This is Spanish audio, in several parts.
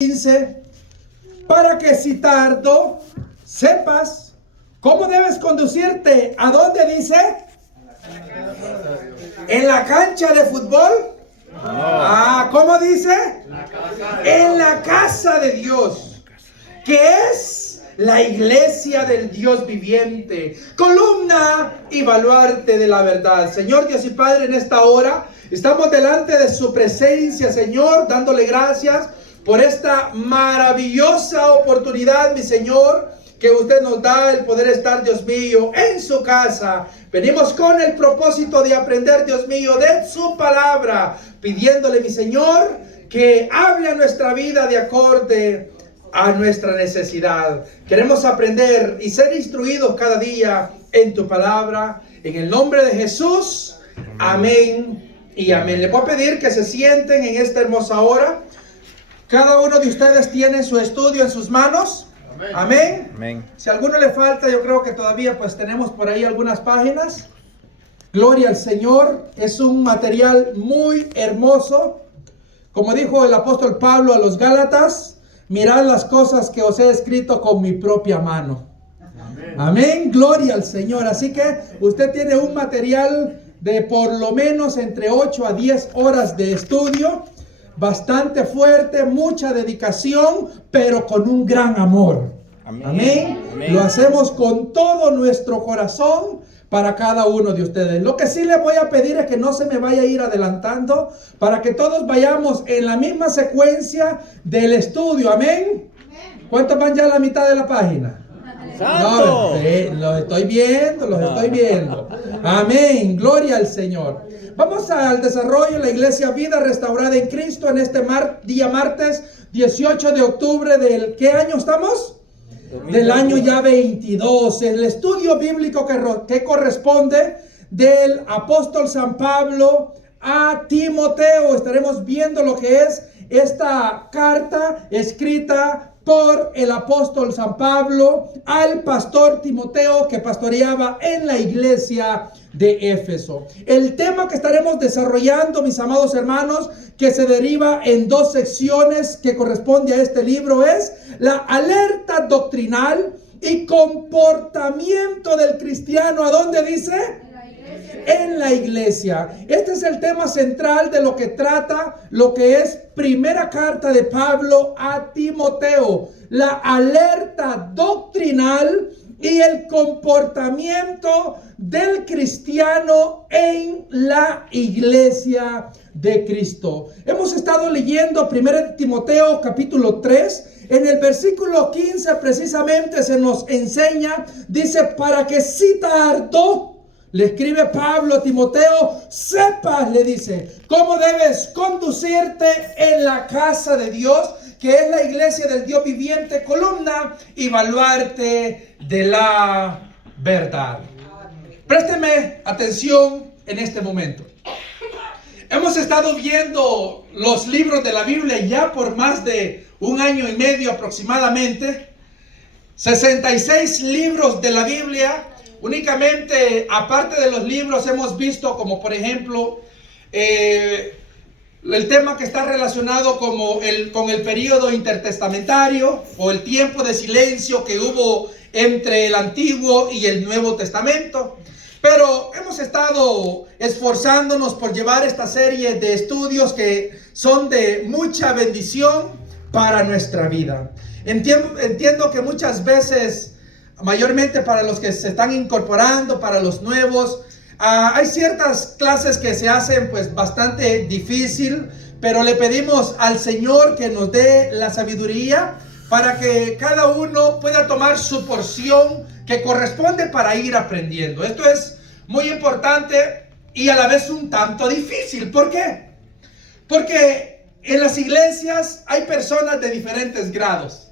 15, para que si tardo sepas cómo debes conducirte. ¿A dónde dice? ¿En la cancha de fútbol? No. ¿Cómo dice? En la casa de Dios, que es la iglesia del Dios viviente, columna y baluarte de la verdad. Señor Dios y Padre, en esta hora estamos delante de su presencia, Señor, dándole gracias por esta maravillosa oportunidad, mi Señor, que usted nos da el poder estar, Dios mío, en su casa. Venimos con el propósito de aprender, Dios mío, de su palabra, pidiéndole, mi Señor, que hable a nuestra vida de acorde a nuestra necesidad. Queremos aprender y ser instruidos cada día en tu palabra. En el nombre de Jesús, amén y amén. Le puedo pedir que se sienten en esta hermosa hora. Cada uno de ustedes tiene su estudio en sus manos. Amén. Amén. Amén. Si a alguno le falta, yo creo que todavía pues tenemos por ahí algunas páginas. Gloria al Señor. Es un material muy hermoso. Como dijo el apóstol Pablo a los Gálatas, mirad las cosas que os he escrito con mi propia mano. Amén. Amén. Gloria al Señor. Así que usted tiene un material de por lo menos entre 8 a 10 horas de estudio. Bastante fuerte, mucha dedicación, pero con un gran amor. Amén. Amén. Amén. Lo hacemos con todo nuestro corazón para cada uno de ustedes. Lo que sí les voy a pedir es que no se me vaya a ir adelantando, para que todos vayamos en la misma secuencia del estudio. Amén. ¿Cuántos van ya a la mitad de la página? No, los estoy viendo. Amén, gloria al Señor. Vamos al desarrollo de la iglesia Vida Restaurada en Cristo en este día martes 18 de octubre del ¿qué año estamos? 2020. Del año ya 22. El estudio bíblico que corresponde del apóstol San Pablo a Timoteo. Estaremos viendo lo que es esta carta escrita por el apóstol San Pablo al pastor Timoteo, que pastoreaba en la iglesia de Éfeso. El tema que estaremos desarrollando, mis amados hermanos, que se deriva en dos secciones que corresponde a este libro, es la alerta doctrinal y comportamiento del cristiano. ¿A dónde dice? En la iglesia. Este es el tema central de lo que trata lo que es primera carta de Pablo a Timoteo, la alerta doctrinal y el comportamiento del cristiano en la iglesia de Cristo. Hemos estado leyendo 1 Timoteo capítulo 3. En el versículo 15 precisamente se nos enseña, dice, para que si tardo, le escribe Pablo a Timoteo, sepas, le dice, cómo debes conducirte en la casa de Dios, que es la iglesia del Dios viviente, columna y baluarte de la verdad. Présteme atención en este momento. Hemos estado viendo los libros de la Biblia ya por más de 1 año y medio aproximadamente. 66 libros de la Biblia. Únicamente, aparte de los libros, hemos visto como por ejemplo el tema que está relacionado con el periodo intertestamentario o el tiempo de silencio que hubo entre el Antiguo y el Nuevo Testamento. Pero hemos estado esforzándonos por llevar esta serie de estudios que son de mucha bendición para nuestra vida. Entiendo que muchas veces, mayormente para los que se están incorporando, para los nuevos, hay ciertas clases que se hacen pues bastante difícil, pero le pedimos al Señor que nos dé la sabiduría para que cada uno pueda tomar su porción que corresponde para ir aprendiendo. Esto es muy importante y a la vez un tanto difícil. ¿Por qué? Porque en las iglesias hay personas de diferentes grados.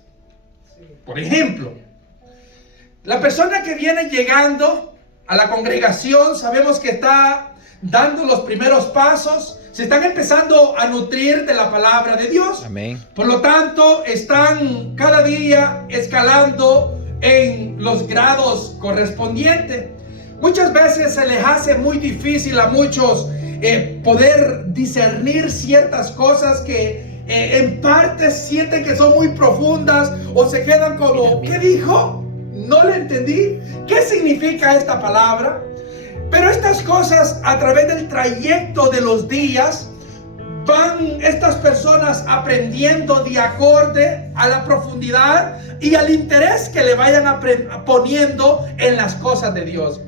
Por ejemplo, la persona que viene llegando a la congregación, sabemos que está dando los primeros pasos, se están empezando a nutrir de la palabra de Dios. Amén. Por lo tanto, están cada día escalando en los grados correspondientes. Muchas veces se les hace muy difícil a muchos poder discernir ciertas cosas que en partes sienten que son muy profundas o se quedan como, ¿qué dijo? No le entendí. ¿Qué significa esta palabra? Pero estas cosas, a través del trayecto de los días, van estas personas aprendiendo de acorde a la profundidad y al interés que le vayan poniendo en las cosas de Dios.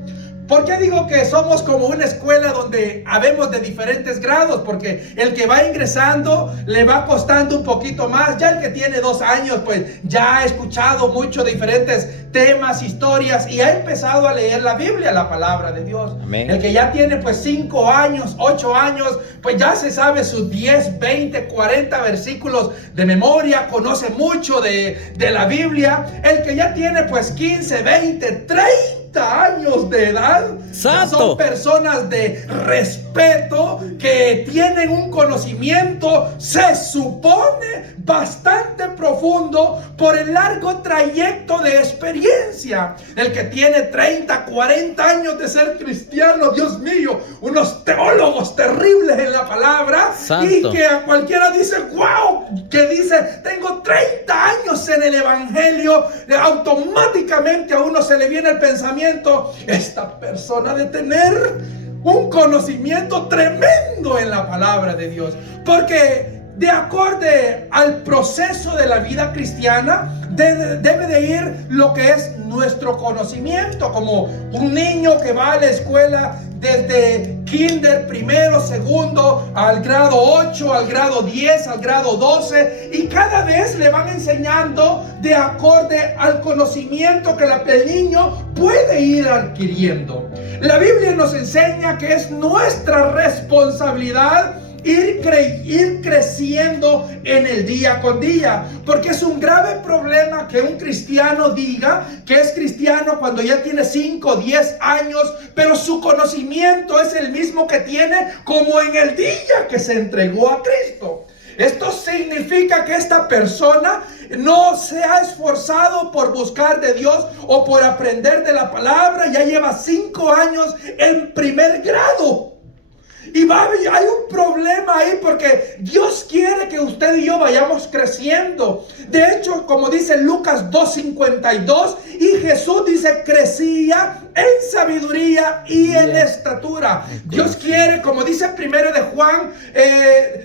¿Por qué digo que somos como una escuela donde habemos de diferentes grados? Porque el que va ingresando le va costando un poquito más. Ya el que tiene 2 años, pues ya ha escuchado mucho de diferentes temas, historias y ha empezado a leer la Biblia, la palabra de Dios. Amén. El que ya tiene pues 5 años, 8 años, pues ya se sabe sus 10, 20, 40 versículos de memoria, conoce mucho de la Biblia. El que ya tiene pues 15, 20, 30 años de edad, son personas de respeto que tienen un conocimiento, se supone, bastante profundo por el largo trayecto de experiencia. El que tiene 30, 40 años de ser cristiano, Dios mío, unos teólogos terribles en la palabra. Santo. Y que a cualquiera dice, wow, que dice, tengo 30 años en el evangelio, automáticamente a uno se le viene el pensamiento, esta persona de tener un conocimiento tremendo en la palabra de Dios, porque de acorde al proceso de la vida cristiana debe de ir lo que es nuestro conocimiento, como un niño que va a la escuela desde kinder, primero, segundo, al grado 8, al grado 10, al grado 12, y cada vez le van enseñando de acorde al conocimiento que el niño puede ir adquiriendo. La Biblia nos enseña que es nuestra responsabilidad ir creciendo en el día con día, porque es un grave problema que un cristiano diga que es cristiano cuando ya tiene 5 o 10 años, pero su conocimiento es el mismo que tiene como en el día que se entregó a Cristo. Esto significa que esta persona no se ha esforzado por buscar de Dios o por aprender de la palabra. Ya lleva 5 años en primer grado. Y hay un problema ahí, porque Dios quiere que usted y yo vayamos creciendo. De hecho, como dice Lucas 2:52, y Jesús dice, crecía en sabiduría y en estatura. Dios quiere, como dice primero de Juan,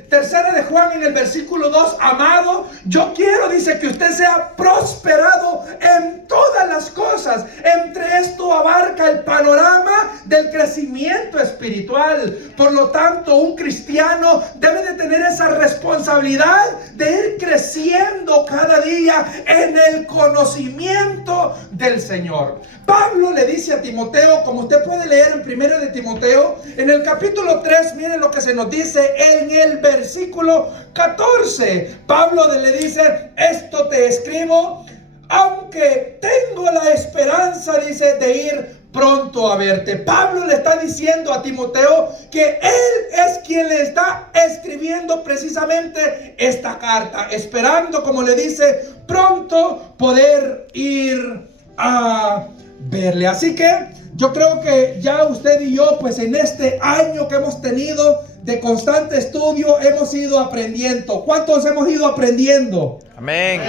tercera de Juan en el versículo 2, amado, yo quiero, dice, que usted sea prosperado en todas las cosas. Entre esto abarca el panorama del crecimiento espiritual. Por lo tanto, un cristiano debe de tener esa responsabilidad de ir creciendo cada día en el conocimiento del Señor. Pablo le dice a Timoteo, como usted puede leer en 1 de Timoteo, en el capítulo 3, miren lo que se nos dice en el versículo 14. Pablo le dice, esto te escribo, aunque tengo la esperanza, dice, de ir pronto a verte. Pablo le está diciendo a Timoteo que él es quien le está escribiendo precisamente esta carta, esperando, como le dice, pronto poder ir a verle. Así que yo creo que ya usted y yo, pues en este año que hemos tenido de constante estudio, hemos ido aprendiendo. ¿Cuántos hemos ido aprendiendo? Amén.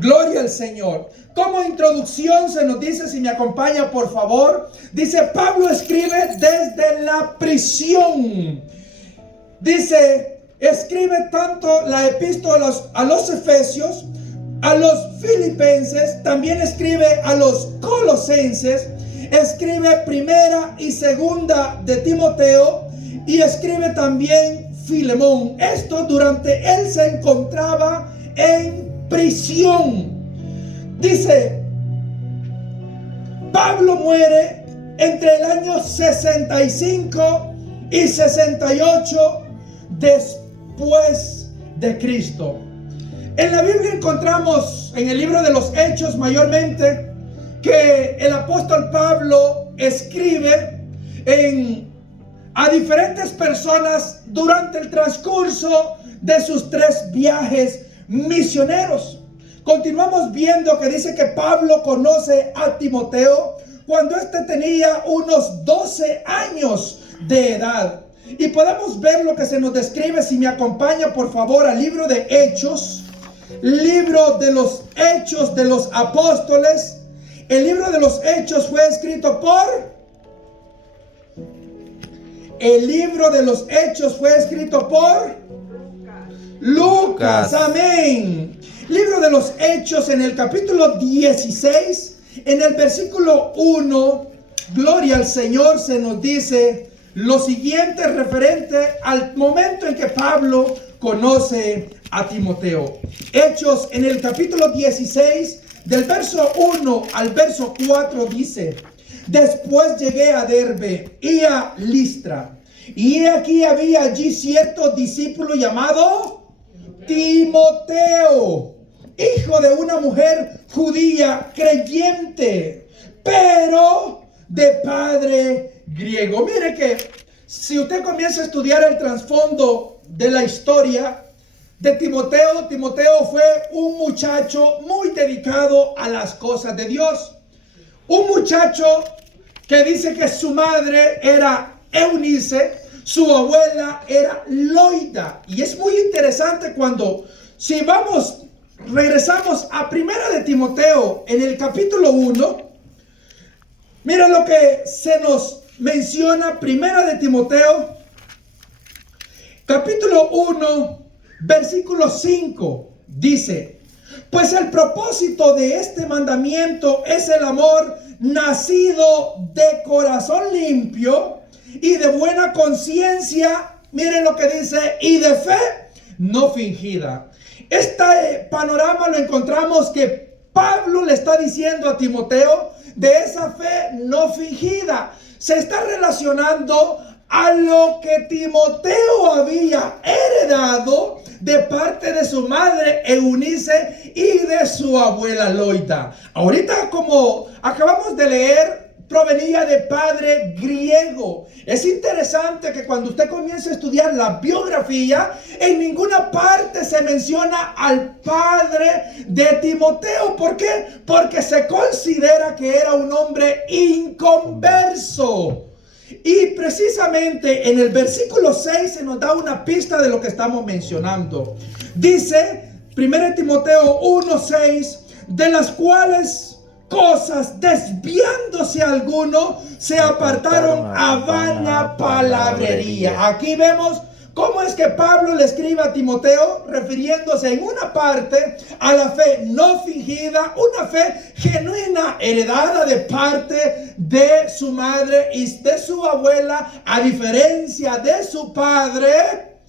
Gloria al Señor. Como introducción se nos dice, si me acompaña por favor, dice, Pablo escribe desde la prisión. Dice, escribe tanto la epístola a los Efesios, a los Filipenses, también escribe a los Colosenses, escribe primera y segunda de Timoteo y escribe también Filemón. Esto durante él se encontraba en prisión. Dice, Pablo muere entre el año 65 y 68 después de Cristo. En la Biblia encontramos, en el libro de los Hechos mayormente, que el apóstol Pablo escribe a diferentes personas durante el transcurso de sus 3 viajes misioneros. Continuamos viendo que dice que Pablo conoce a Timoteo cuando éste tenía unos 12 años de edad. Y podemos ver lo que se nos describe. Si me acompaña por favor al libro de Hechos, libro de los Hechos de los Apóstoles. El libro de los Hechos fue escrito por... El libro de los Hechos fue escrito por Lucas. Amén. Libro de los Hechos, en el capítulo 16, en el versículo 1, gloria al Señor, se nos dice lo siguiente referente al momento en que Pablo conoce a Timoteo. Hechos, en el capítulo 16, del verso 1 al verso 4 dice: después llegué a Derbe y a Listra, y aquí había allí cierto discípulo llamado Timoteo, hijo de una mujer judía creyente, pero de padre griego. Mire que si usted comienza a estudiar el trasfondo de la historia de Timoteo, Timoteo fue un muchacho muy dedicado a las cosas de Dios. Un muchacho que dice que su madre era Eunice, su abuela era Loida. Y es muy interesante cuando, si regresamos a Primera de Timoteo en el capítulo 1, mira lo que se nos menciona. Primera de Timoteo, capítulo 1, versículo 5, dice: pues el propósito de este mandamiento es el amor nacido de corazón limpio y de buena conciencia. Miren lo que dice: y de fe no fingida. Este panorama lo encontramos que Pablo le está diciendo a Timoteo de esa fe no fingida. Se está relacionando a lo que Timoteo había heredado de parte de su madre Eunice y de su abuela Loida. Ahorita, como acabamos de leer, provenía de padre griego. Es interesante que cuando usted comienza a estudiar la biografía, en ninguna parte se menciona al padre de Timoteo. ¿Por qué? Porque se considera que era un hombre inconverso. Y precisamente en el versículo 6 se nos da una pista de lo que estamos mencionando. Dice 1 Timoteo 1:6: de las cuales cosas, desviándose alguno, se apartaron a vana palabrería. Aquí vemos cómo es que Pablo le escribe a Timoteo, refiriéndose en una parte a la fe no fingida, una fe genuina heredada de parte de su madre y de su abuela, a diferencia de su padre,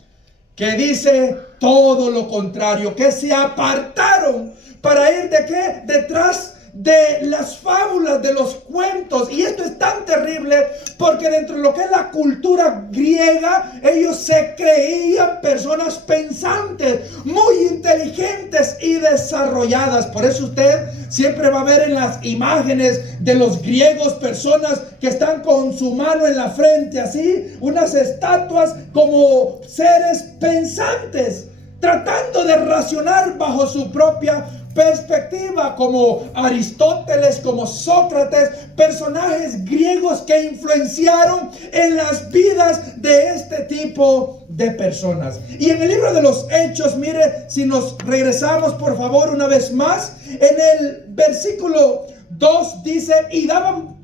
que dice todo lo contrario, que se apartaron para ir ¿de qué? Detrás de las fábulas, de los cuentos. Y esto es tan terrible porque dentro de lo que es la cultura griega, ellos se creían personas pensantes, muy inteligentes y desarrolladas. Por eso usted siempre va a ver en las imágenes de los griegos personas que están con su mano en la frente, así, unas estatuas como seres pensantes, tratando de razonar bajo su propia perspectiva, como Aristóteles, como Sócrates, personajes griegos que influenciaron en las vidas de este tipo de personas. Y en el libro de los Hechos, mire, si nos regresamos por favor una vez más, en el versículo 2 dice, y daban...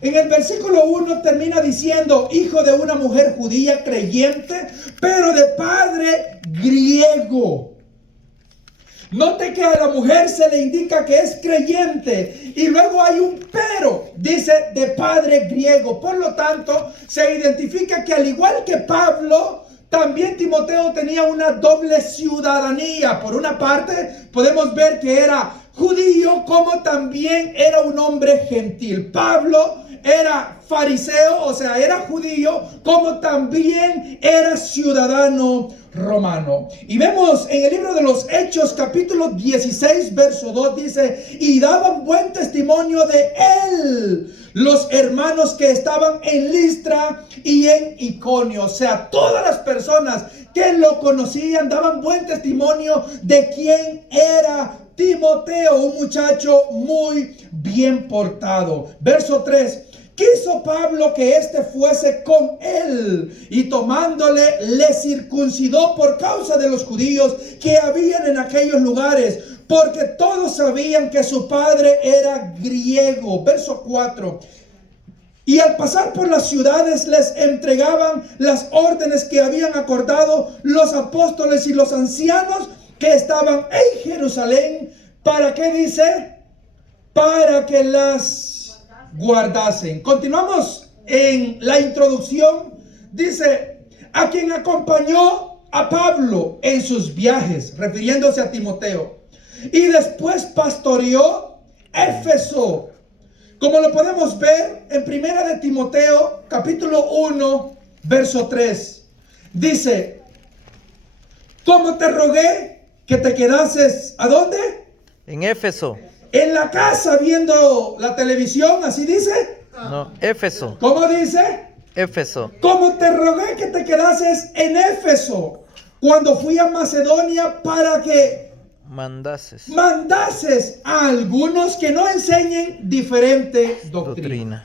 En el versículo 1 termina diciendo: hijo de una mujer judía creyente, pero de padre griego. Note que a la mujer se le indica que es creyente y luego hay un pero, dice de padre griego. Por lo tanto, se identifica que al igual que Pablo, también Timoteo tenía una doble ciudadanía. Por una parte, podemos ver que era judío, como también era un hombre gentil. Pablo era fariseo, o sea, era judío, como también era ciudadano romano. Y vemos en el libro de los Hechos, capítulo 16, verso 2, dice: y daban buen testimonio de él los hermanos que estaban en Listra y en Iconio. O sea, todas las personas que lo conocían daban buen testimonio de quién era Timoteo, un muchacho muy bien portado. Verso 3: quiso Pablo que éste fuese con él, y tomándole le circuncidó por causa de los judíos que habían en aquellos lugares, porque todos sabían que su padre era griego. Verso 4. Y al pasar por las ciudades les entregaban las órdenes que habían acordado los apóstoles y los ancianos que estaban en Jerusalén. ¿Para qué dice? Para que las guardasen. Continuamos en la introducción. Dice, a quien acompañó a Pablo en sus viajes, refiriéndose a Timoteo, y después pastoreó Éfeso, como lo podemos ver en primera de Timoteo, capítulo 1, verso 3. Dice, como te rogué que te quedases, ¿a dónde? En Éfeso. En la casa viendo la televisión, ¿así dice? No, Éfeso. ¿Cómo dice? Éfeso. Como te rogué que te quedases en Éfeso, cuando fui a Macedonia, para que mandases a algunos que no enseñen diferente doctrina.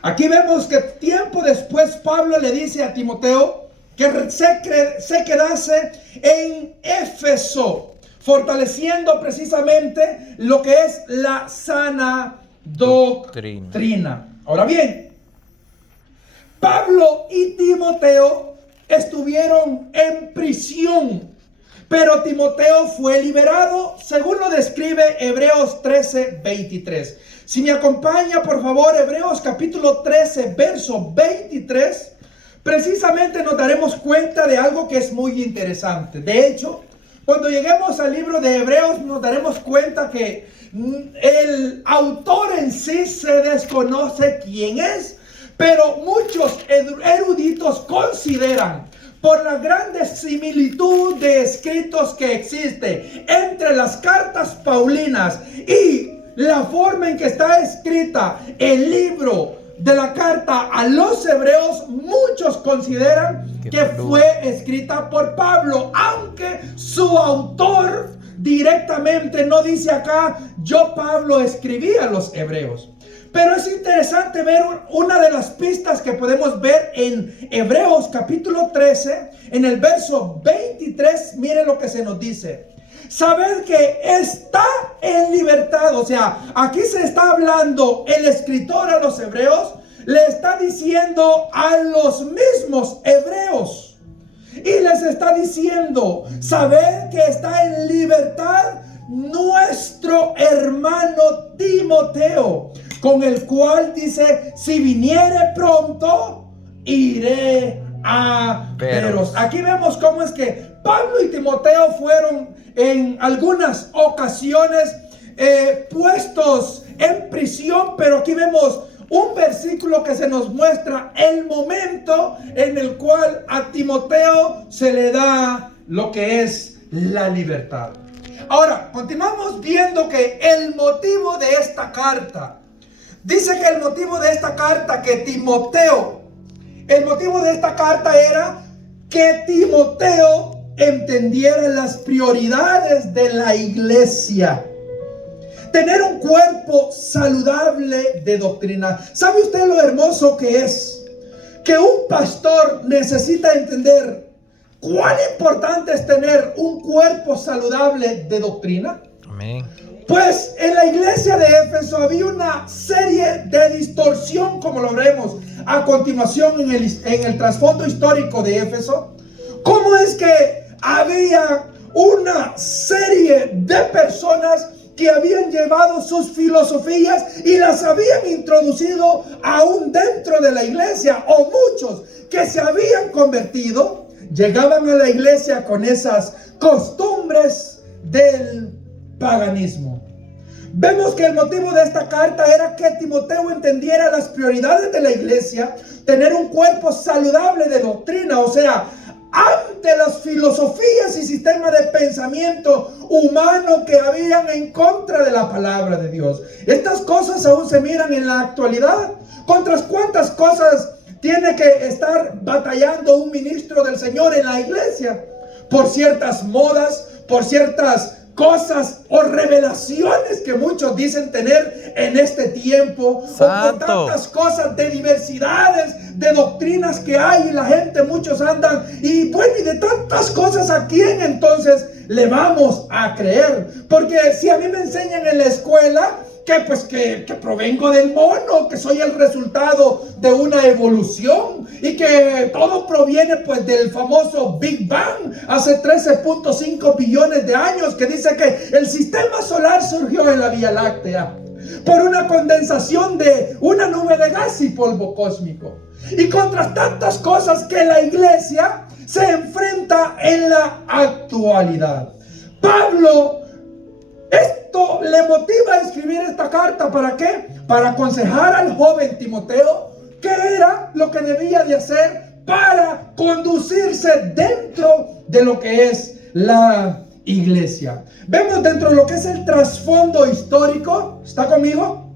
Aquí vemos que tiempo después Pablo le dice a Timoteo que se quedase en Éfeso, fortaleciendo precisamente lo que es la sana doctrina. Ahora bien, Pablo y Timoteo estuvieron en prisión, pero Timoteo fue liberado, según lo describe Hebreos 13, 23. Si me acompaña, por favor, Hebreos capítulo 13, verso 23, precisamente nos daremos cuenta de algo que es muy interesante. De hecho, cuando lleguemos al libro de Hebreos, nos daremos cuenta que el autor en sí se desconoce quién es, pero muchos eruditos consideran, por la grande similitud de escritos que existe entre las cartas paulinas y la forma en que está escrita el libro de la carta a los hebreos, muchos consideran que fue escrita por Pablo, aunque su autor directamente no dice acá, yo Pablo escribí a los hebreos. Pero es interesante ver una de las pistas que podemos ver en Hebreos capítulo 13, en el verso 23, miren lo que se nos dice. Sabed que está en libertad, o sea, aquí se está hablando, el escritor a los hebreos le está diciendo a los mismos hebreos, y les está diciendo, sabed que está en libertad nuestro hermano Timoteo, con el cual dice, si viniere pronto, iré a veros. Aquí vemos cómo es que Pablo y Timoteo fueron en algunas ocasiones puestos en prisión, pero aquí vemos un versículo que se nos muestra el momento en el cual a Timoteo se le da lo que es la libertad. Ahora, continuamos viendo que el motivo de esta carta, dice que el motivo de esta carta el motivo de esta carta era que Timoteo entendiera las prioridades de la iglesia. Tener un cuerpo saludable de doctrina. ¿Sabe usted lo hermoso que es? Que un pastor necesita entender cuán importante es tener un cuerpo saludable de doctrina. Amén. Pues en la iglesia de Éfeso había una serie de distorsión, como lo veremos a continuación en el trasfondo histórico de Éfeso. ¿Cómo es que había una serie de personas que habían llevado sus filosofías y las habían introducido aún dentro de la iglesia? O muchos que se habían convertido llegaban a la iglesia con esas costumbres del paganismo. Vemos que el motivo de esta carta era que Timoteo entendiera las prioridades de la iglesia, tener un cuerpo saludable de doctrina, o sea, ante las filosofías y sistemas de pensamiento humano que habían en contra de la palabra de Dios. Estas cosas aún se miran en la actualidad. ¿Contra cuántas cosas tiene que estar batallando un ministro del Señor en la iglesia? Por ciertas modas, por ciertas cosas o revelaciones que muchos dicen tener en este tiempo, Santo. o por tantas cosas de diversidades, de doctrinas que hay, y la gente, muchos andan, y bueno, y de tantas cosas, ¿a quién entonces le vamos a creer? Porque si a mí me enseñan en la escuela que provengo del mono, que soy el resultado de una evolución y que todo proviene pues del famoso Big Bang hace 13.5 billones de años, que dice que el sistema solar surgió en la Vía Láctea por una condensación de una nube de gas y polvo cósmico, y contra tantas cosas que la iglesia se enfrenta en la actualidad. Pablo, esto le motiva a escribir esta carta. ¿Para qué? Para aconsejar al joven Timoteo qué era lo que debía de hacer para conducirse dentro de lo que es la iglesia. Vemos dentro de lo que es el trasfondo histórico. ¿Está conmigo?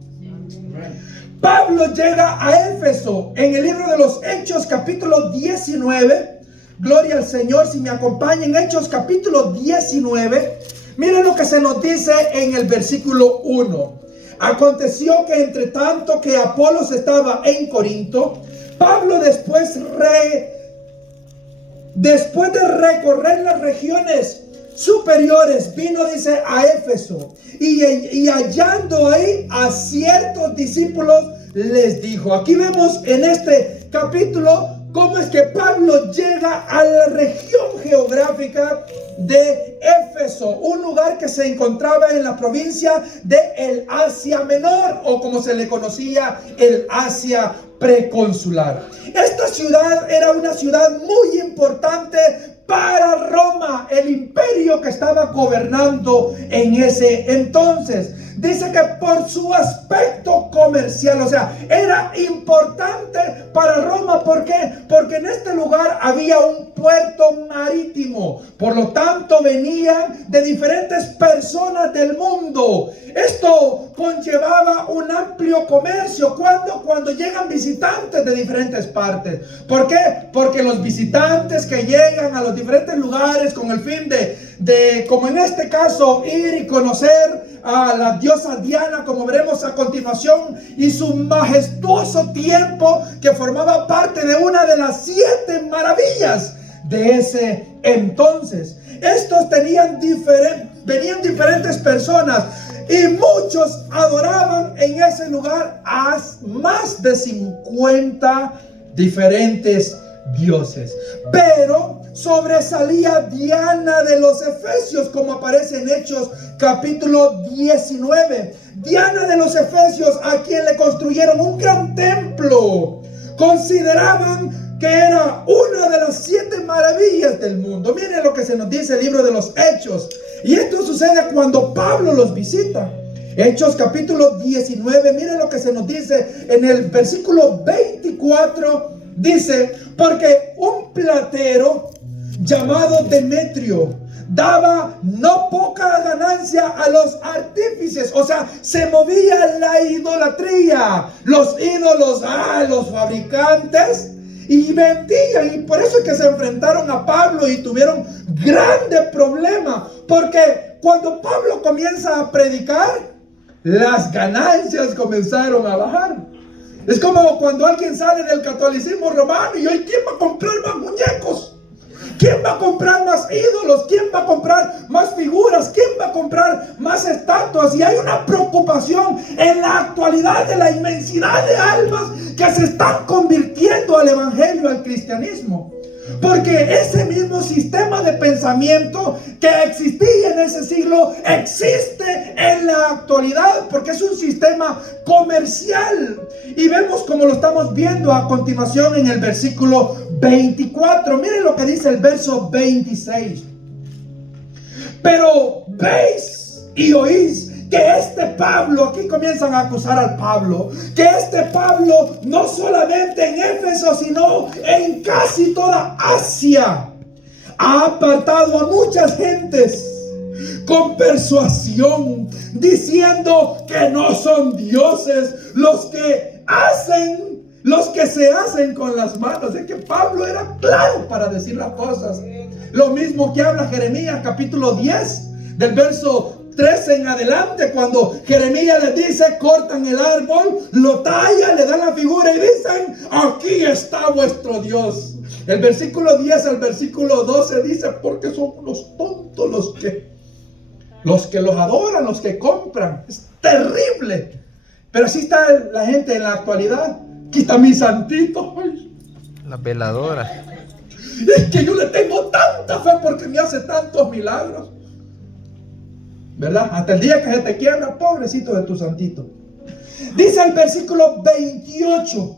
Pablo llega a Éfeso en el libro de los Hechos capítulo 19. Gloria al Señor, si me acompañan, Hechos capítulo 19. Miren lo que se nos dice en el versículo 1. Aconteció que entre tanto que Apolos estaba en Corinto, Pablo después de recorrer las regiones superiores, vino, dice, a Éfeso, y hallando ahí a ciertos discípulos, les dijo. Aquí vemos en este capítulo cómo es que Pablo llega a la región geográfica de Éfeso, un lugar que se encontraba en la provincia de el Asia Menor, o como se le conocía, el Asia preconsular. Esta ciudad era una ciudad muy importante para Roma, el imperio que estaba gobernando en ese entonces. Dice que por su aspecto comercial, o sea, era importante para Roma. ¿Por qué? Porque en este lugar había un puerto marítimo. Por lo tanto, venían de diferentes personas del mundo. Esto conllevaba un amplio comercio. Cuando llegan visitantes de diferentes partes. ¿Por qué? Porque los visitantes que llegan a los diferentes lugares con el fin de, como en este caso, ir y conocer a la diosa Diana, como veremos a continuación, y su majestuoso templo, que formaba parte de una de las 7 maravillas de ese entonces. Estos venían diferentes personas, y muchos adoraban en ese lugar a más de 50 diferentes dioses. Pero sobresalía Diana de los Efesios, como aparece en Hechos capítulo 19. Diana de los Efesios, a quien le construyeron un gran templo. Consideraban que era una de las 7 maravillas del mundo. Miren lo que se nos dice el libro de los Hechos. Y esto sucede cuando Pablo los visita. Hechos capítulo 19, miren lo que se nos dice en el versículo 24. Dice, porque un platero llamado Demetrio daba no poca ganancia a los artífices. O sea, se movía la idolatría, los ídolos a los fabricantes, y vendían. Y por eso es que se enfrentaron a Pablo y tuvieron grandes problemas, porque cuando Pablo comienza a predicar, las ganancias comenzaron a bajar. Es como cuando alguien sale del catolicismo romano y hoy, ¿quién va a comprar más muñecos? ¿Quién va a comprar más ídolos? ¿Quién va a comprar más figuras? ¿Quién va a comprar más estatuas? Y hay una preocupación en la actualidad de la inmensidad de almas que se están convirtiendo al evangelio, al cristianismo. Porque ese mismo sistema de pensamiento que existía en ese siglo existe en la actualidad, porque es un sistema comercial. Y vemos como lo estamos viendo a continuación en el versículo 24. Miren lo que dice el verso 26. Pero veis y oís que este Pablo, aquí comienzan a acusar al Pablo, que este Pablo no solamente en Éfeso, sino en casi toda Asia, ha apartado a muchas gentes con persuasión, diciendo que no son dioses los que se hacen con las manos. Es que Pablo era claro para decir las cosas. Lo mismo que habla Jeremías capítulo 10. del verso 13 en adelante, cuando Jeremías les dice, cortan el árbol, lo tallan, le dan la figura y dicen, aquí está vuestro Dios. El versículo 10 al versículo 12 dice, porque son unos tontos los que los adoran, los que compran. Es terrible. Pero así está la gente en la actualidad. Aquí está mi santito. Ay, La veladora. es que yo le tengo tanta fe porque me hace tantos milagros, ¿verdad? Hasta el día que se te quiebra, pobrecito de tu santito. Dice el versículo 28,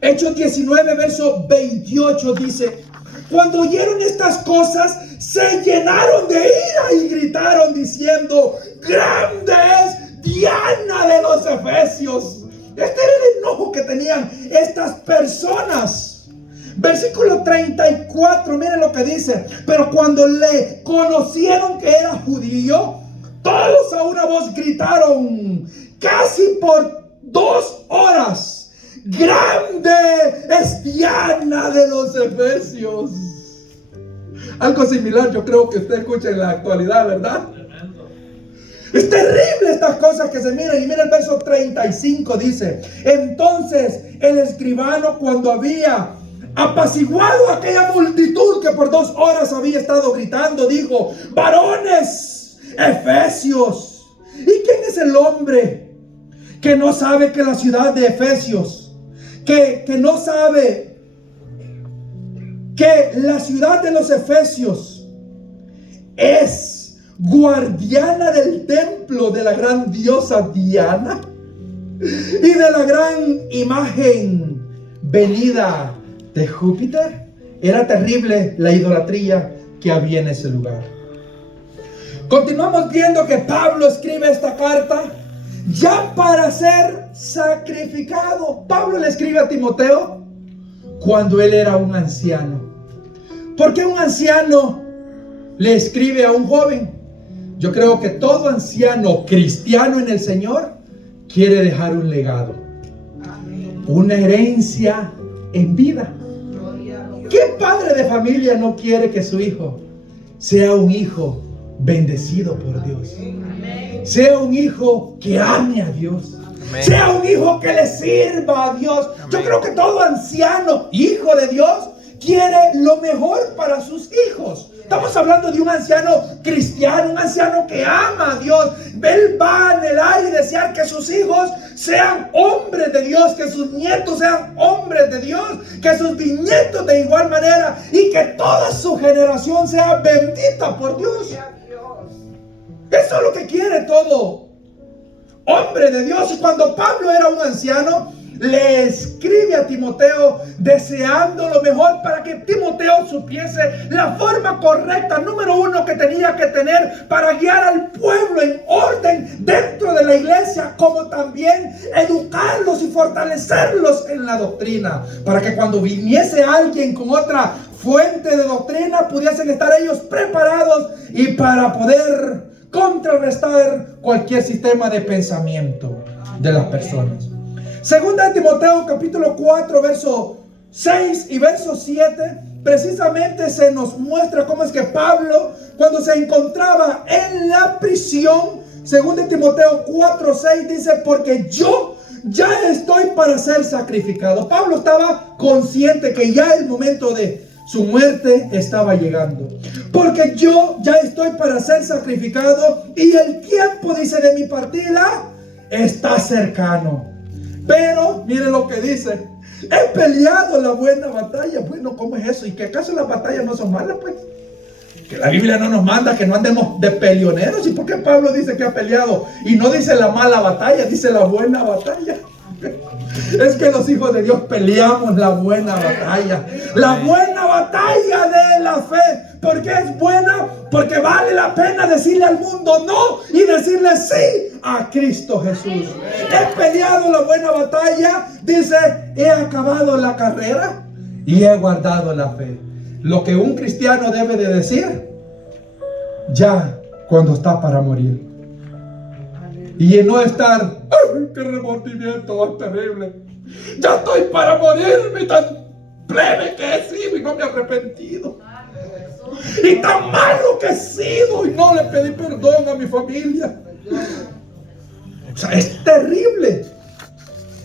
Hechos 19, verso 28, dice, cuando oyeron estas cosas, se llenaron de ira y gritaron diciendo, grande es Diana de los Efesios. Este era el enojo que tenían estas personas. Versículo 34, miren lo que dice. Pero cuando le conocieron que era judío, todos a una voz gritaron, casi por 2 horas, grande es Diana de los Efesios. Algo similar yo creo que usted escucha en la actualidad, ¿verdad? Es terrible estas cosas que se miran. Y mira el verso 35, dice, entonces el escribano, cuando había apaciguado a aquella multitud que por 2 horas había estado gritando, dijo, varones efesios, ¿y quién es el hombre que no sabe que la ciudad de Efesios, que no sabe que la ciudad de los Efesios es guardiana del templo de la gran diosa Diana y de la gran imagen venida de Júpiter? Era terrible la idolatría que había en ese lugar. Continuamos viendo que Pablo escribe esta carta ya para ser sacrificado. Pablo le escribe a Timoteo cuando él era un anciano. ¿Por qué un anciano le escribe a un joven? Yo creo que todo anciano cristiano en el Señor quiere dejar un legado, una herencia en vida. ¿Qué padre de familia no quiere que su hijo sea un hijo bendecido por Dios? Sea un hijo que ame a Dios. Sea un hijo que le sirva a Dios. Yo creo que todo anciano, hijo de Dios, quiere lo mejor para sus hijos. Estamos hablando de un anciano cristiano, un anciano que ama a Dios. Él va a anhelar y desear que sus hijos sean hombres de Dios, que sus nietos sean hombres de Dios, que sus bisnietos de igual manera, y que toda su generación sea bendita por Dios. Eso es lo que quiere todo hombre de Dios. Y cuando Pablo era un anciano, le escribe a Timoteo deseando lo mejor para que Timoteo supiese la forma correcta, número 1, que tenía que tener para guiar al pueblo en orden dentro de la iglesia, como también educarlos y fortalecerlos en la doctrina, para que cuando viniese alguien con otra fuente de doctrina pudiesen estar ellos preparados y para poder contrarrestar cualquier sistema de pensamiento de las personas. Segunda de Timoteo capítulo 4 verso 6 y verso 7 precisamente se nos muestra cómo es que Pablo, cuando se encontraba en la prisión, segunda de Timoteo 4, 6 dice, porque yo ya estoy para ser sacrificado. Pablo estaba consciente que ya el momento de su muerte estaba llegando. Porque yo ya estoy para ser sacrificado y el tiempo, dice, de mi partida está cercano. Pero miren lo que dice: he peleado la buena batalla. Bueno, ¿cómo es eso? ¿Y que acaso las batallas no son malas, pues? Que la Biblia no nos manda que no andemos de peleoneros. ¿Y por qué Pablo dice que ha peleado? Y no dice la mala batalla, dice la buena batalla. Es que los hijos de Dios peleamos la buena batalla. La buena batalla de la fe. ¿Por qué es buena? Porque vale la pena decirle al mundo no y decirle sí a Cristo Jesús. He peleado la buena batalla, dice, he acabado la carrera y he guardado la fe. Lo que un cristiano debe de decir ya cuando está para morir. Y no estar, ¡ay, qué remordimiento más terrible! Ya estoy para morirme, tan plebe que he sido y no me he arrepentido. y tan malo que he sido y no le pedí perdón a mi familia. O sea, es terrible,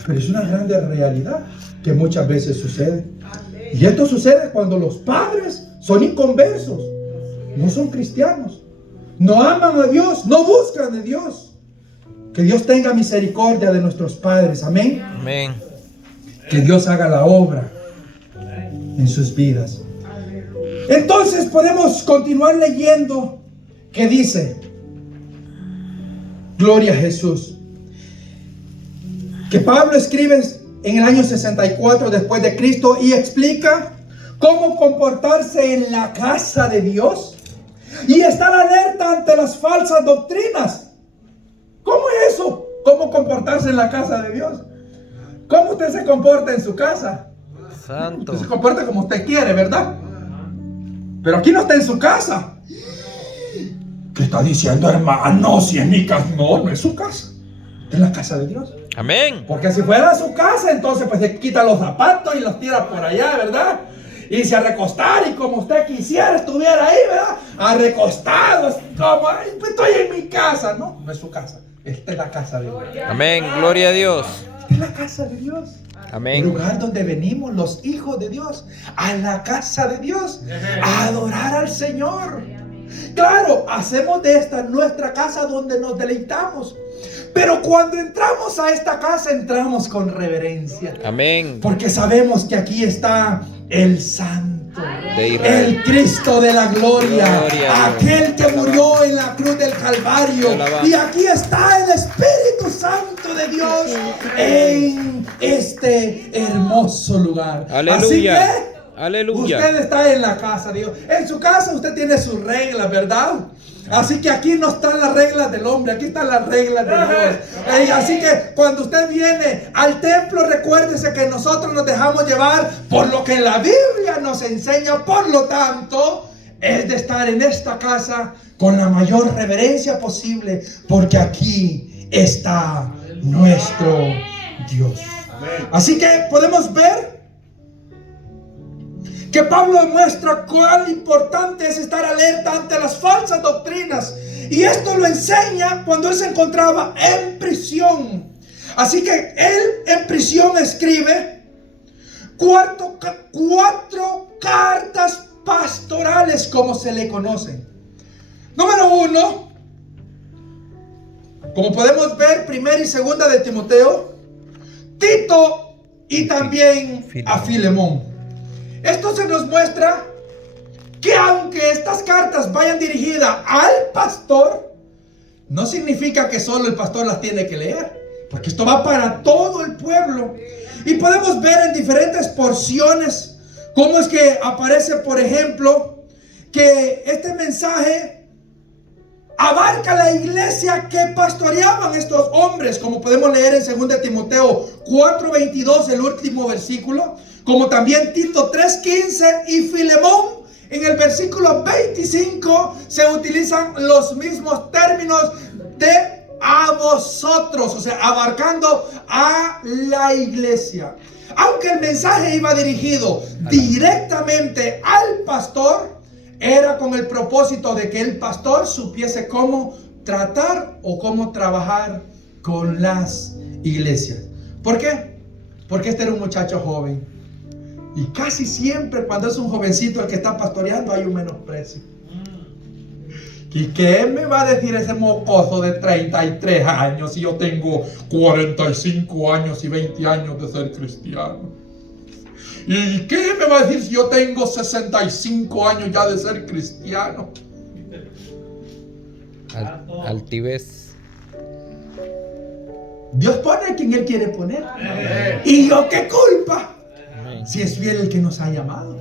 pero es una grande realidad que muchas veces sucede. Y esto sucede cuando los padres son inconversos, no son cristianos, no aman a Dios, no buscan de Dios. Que Dios tenga misericordia de nuestros padres, amén. Amén. Que Dios haga la obra en sus vidas. Entonces podemos continuar leyendo que dice, gloria a Jesús, que Pablo escribe en el año 64 después de Cristo y explica cómo comportarse en la casa de Dios y estar alerta ante las falsas doctrinas. ¿Cómo es eso? ¿Cómo comportarse en la casa de Dios? ¿Cómo usted se comporta en su casa? Santo. Usted se comporta como usted quiere, ¿verdad? Pero aquí no está en su casa. ¿Qué está diciendo, hermano? Si es mi casa. No, no es su casa. Es la casa de Dios. Amén. Porque si fuera su casa, entonces pues se quita los zapatos y los tira por allá, ¿verdad? Y se a recostar y como usted quisiera estuviera ahí, ¿verdad? A recostado, como, ay, pues estoy en mi casa. No, no es su casa. Esta es la casa de Dios. Amén. Gloria a Dios. Esta es la casa de Dios. El Amén. lugar donde venimos los hijos de Dios, a la casa de Dios, a adorar al Señor. Claro, hacemos de esta nuestra casa donde nos deleitamos. Pero cuando entramos a esta casa, entramos con reverencia. Amén. Porque sabemos que aquí está el Santo, De Israel. el Cristo de la gloria, Gloria a Dios. aquel que murió en la cruz del Calvario. Y aquí está el Espíritu Santo de Dios en este hermoso lugar. Aleluya. Así que Aleluya. usted está en la casa de Dios. En su casa usted tiene sus reglas, ¿verdad? Así que aquí no están las reglas del hombre, aquí están las reglas de Dios. Así que cuando usted viene al templo, recuérdese que nosotros nos dejamos llevar por lo que la Biblia nos enseña. Por lo tanto, es de estar en esta casa con la mayor reverencia posible, porque aquí está nuestro Dios. Así que podemos ver que Pablo demuestra cuán importante es estar alerta ante las falsas doctrinas. Y esto lo enseña cuando él se encontraba en prisión. Así que él en prisión escribe cuatro cartas pastorales, como se le conocen. Número 1, como podemos ver, 1 y 2 de Timoteo, Tito y también a Filemón. Esto se nos muestra que aunque estas cartas vayan dirigidas al pastor, no significa que solo el pastor las tiene que leer, porque esto va para todo el pueblo. Y podemos ver en diferentes porciones cómo es que aparece, por ejemplo, que este mensaje abarca la iglesia que pastoreaban estos hombres, como podemos leer en 2 Timoteo 4:22, el último versículo, como también Tito 3:15 y Filemón en el versículo 25 se utilizan los mismos términos de a vosotros, o sea, abarcando a la iglesia. Aunque el mensaje iba dirigido directamente al pastor, era con el propósito de que el pastor supiese cómo tratar o cómo trabajar con las iglesias. ¿Por qué? Porque este era un muchacho joven. Y casi siempre cuando es un jovencito el que está pastoreando hay un menosprecio. ¿Y qué me va a decir ese mocoso de 33 años si yo tengo 45 años y 20 años de ser cristiano? ¿Y qué me va a decir si yo tengo 65 años ya de ser cristiano? Altivez. Dios pone a quien Él quiere poner. ¿Y yo qué culpa? Si es fiel el que nos ha llamado.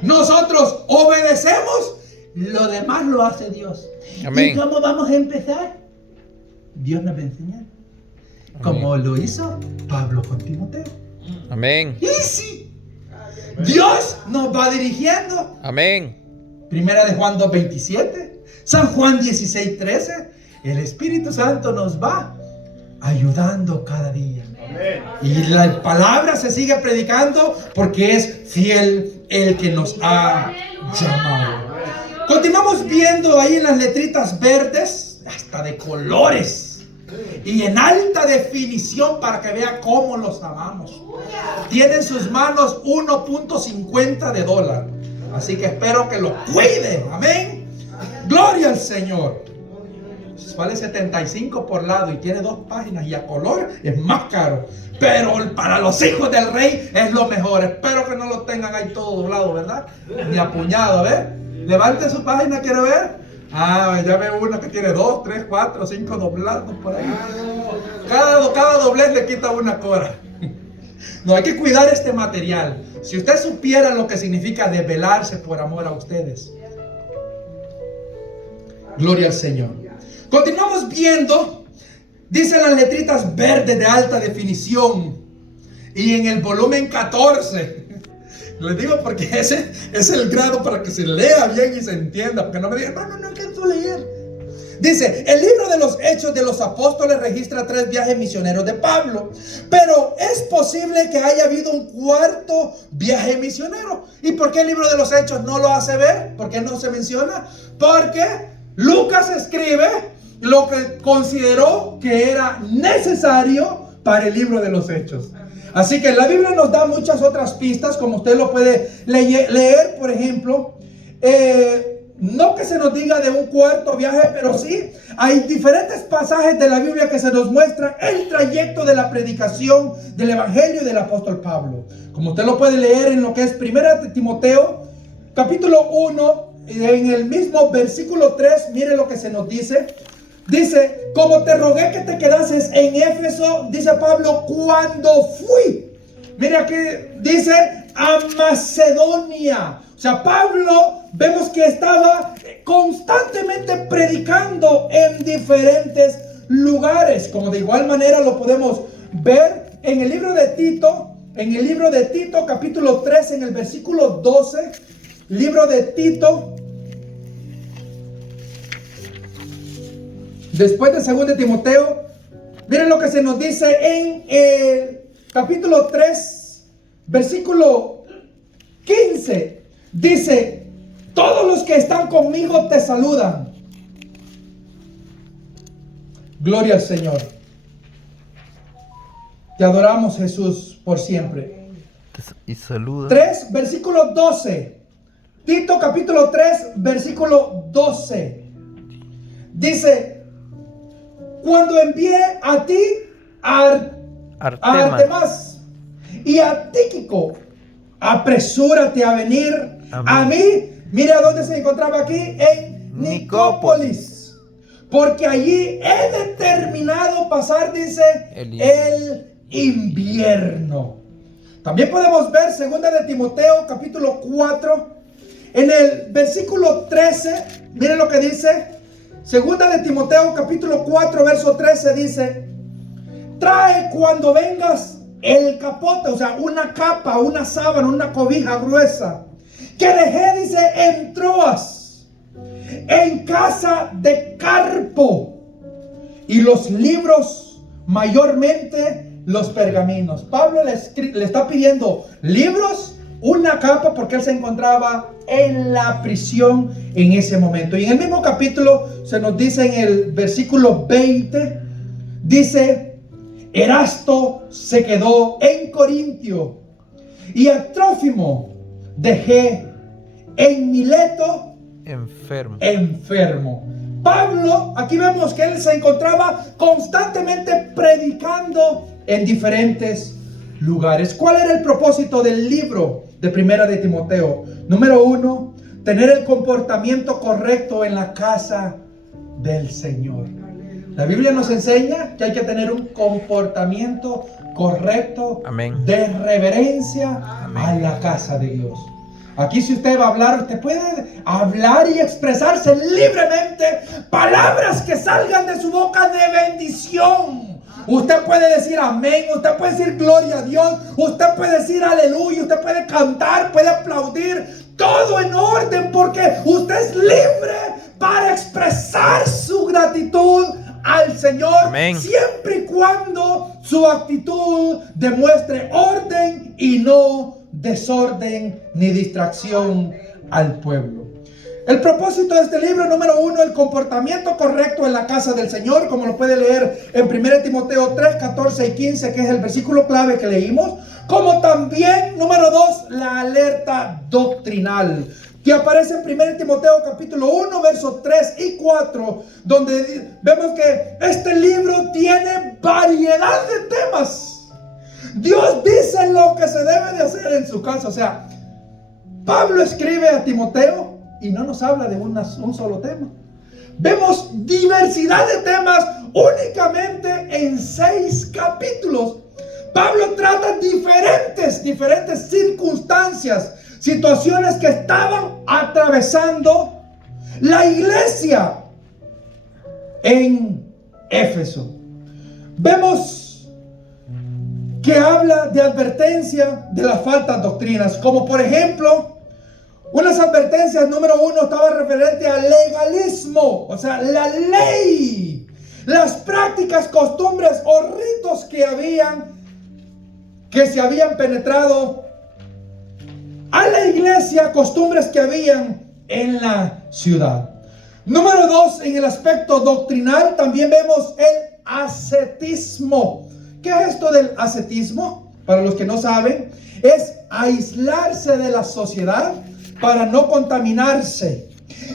Nosotros obedecemos, lo demás lo hace Dios. Amén. ¿Y cómo vamos a empezar? Dios nos va a enseñar. Como lo hizo Pablo con Timoteo. Amén. Easy. Dios nos va dirigiendo. Amén. Primera de Juan 2:27, San Juan 16:13. El Espíritu Santo nos va ayudando cada día. Y la palabra se sigue predicando porque es fiel el que nos ha llamado. Continuamos viendo ahí en las letritas verdes, hasta de colores, y en alta definición para que vea cómo los amamos. Tiene en sus manos $1.50. Así que espero que lo cuide. Amén. Gloria al Señor. Vale 75 por lado y tiene 2 páginas, y a color es más caro. Pero para los hijos del rey es lo mejor. Espero que no lo tengan ahí todo doblado, ¿verdad? Ni apuñado. A ver, levante su página, ¿quiere ver? Ah, ya veo uno que tiene 2, 3, 4, 5 doblados por ahí. Cada doblez le quita una cora. No, hay que cuidar este material. Si usted supiera lo que significa desvelarse por amor a ustedes. Gloria al Señor. Continuamos viendo. Dicen las letritas verdes de alta definición. Y en el volumen 14. Les digo porque ese es el grado para que se lea bien y se entienda. Porque no me digan, no alcanzo a leer. Dice, el libro de los Hechos de los Apóstoles registra 3 viajes misioneros de Pablo. Pero es posible que haya habido un 4º viaje misionero. ¿Y por qué el libro de los Hechos no lo hace ver? ¿Por qué no se menciona? Porque Lucas escribe lo que consideró que era necesario para el libro de los Hechos. Así que la Biblia nos da muchas otras pistas, como usted lo puede leer, por ejemplo. No que se nos diga de un 4º viaje, pero sí hay diferentes pasajes de la Biblia que se nos muestran el trayecto de la predicación del Evangelio del apóstol Pablo. Como usted lo puede leer en lo que es 1 Timoteo, capítulo 1, en el mismo versículo 3, mire lo que se nos dice. Dice, como te rogué que te quedases en Éfeso, dice Pablo, cuando fui. Mire aquí, dice a Macedonia. O sea, Pablo vemos que estaba constantemente predicando en diferentes lugares. Como de igual manera lo podemos ver en el libro de Tito. En el libro de Tito, capítulo 3, en el versículo 12. Libro de Tito. Después de 2 Timoteo, miren lo que se nos dice en el capítulo 3, versículo 15. Dice, todos los que están conmigo te saludan. Gloria al Señor. Te adoramos, Jesús, por siempre. Y saluda. 3, versículo 12. Tito capítulo 3, versículo 12. Dice, cuando envié a ti a Artemas y a Tíquico, apresúrate a venir a mí. Mira dónde se encontraba aquí, en Nicópolis, porque allí he determinado pasar, dice, el invierno. También podemos ver 2 de Timoteo capítulo 4, en el versículo 13. Miren lo que dice 2 de Timoteo capítulo 4 verso 13. Dice, trae cuando vengas el capote, o sea, una capa, una sábana, una cobija gruesa, que dejé, dice, en Troas, en casa de Carpo, y los libros, mayormente los pergaminos. Pablo le está pidiendo libros, una capa, porque él se encontraba en la prisión en ese momento. Y en el mismo capítulo se nos dice en el versículo 20, dice, Erasto se quedó en Corintio y a Trófimo dejé en Mileto enfermo. Pablo, aquí vemos que él se encontraba constantemente predicando en diferentes lugares. ¿Cuál era el propósito del libro de 1 de Timoteo? Número 1, tener el comportamiento correcto en la casa del Señor. La Biblia nos enseña que hay que tener un comportamiento correcto. Amén. De reverencia. Amén. A la casa de Dios. Aquí si usted va a hablar, usted puede hablar y expresarse libremente palabras que salgan de su boca de bendición. Usted puede decir amén, usted puede decir gloria a Dios, usted puede decir aleluya, usted puede cantar, puede aplaudir, todo en orden, porque usted es libre para expresar su gratitud al Señor. Amén. Siempre y cuando su actitud demuestre orden y no desorden ni distracción al pueblo. El propósito de este libro, número 1, el comportamiento correcto en la casa del Señor, como lo puede leer en 1 Timoteo 3, 14 y 15, que es el versículo clave que leímos. Como también, número 2, la alerta doctrinal, que aparece en 1 Timoteo capítulo 1, versos 3 y 4, donde vemos que este libro tiene variedad de temas. Dios dice lo que se debe de hacer en su casa. O sea, Pablo escribe a Timoteo y no nos habla de un solo tema. Vemos diversidad de temas únicamente en 6 capítulos. Pablo trata diferentes circunstancias, situaciones que estaban atravesando la iglesia en Éfeso. Vemos que habla de advertencia de las falsas doctrinas, como por ejemplo, unas advertencias, número 1, estaba referente al legalismo, o sea, la ley, las prácticas, costumbres o ritos que se habían penetrado a la iglesia, costumbres que habían en la ciudad. Número 2, en el aspecto doctrinal también vemos el ascetismo. ¿Qué es esto del ascetismo? Para los que no saben, es aislarse de la sociedad para no contaminarse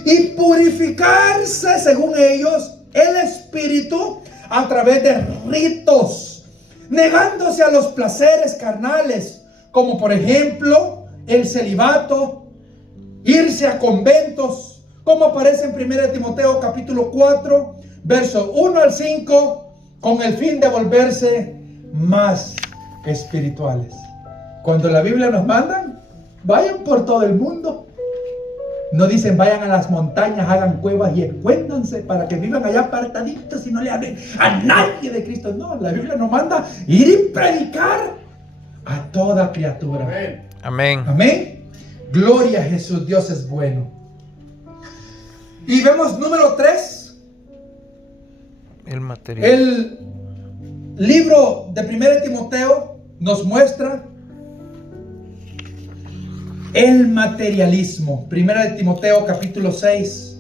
y purificarse, según ellos, el espíritu a través de ritos, negándose a los placeres carnales, como por ejemplo el celibato, irse a conventos, como aparece en 1 Timoteo capítulo 4, verso 1 al 5, con el fin de volverse más espirituales. Cuando la Biblia nos manda, vayan por todo el mundo. No dicen vayan a las montañas, hagan cuevas y escuéndanse para que vivan allá apartaditos y no le hablen a nadie de Cristo. No, la Biblia nos manda ir y predicar a toda criatura. Amén. Amén. Gloria a Jesús, Dios es bueno. Y vemos número 3. El material. El libro de 1 Timoteo nos muestra el materialismo. 1 Timoteo capítulo 6,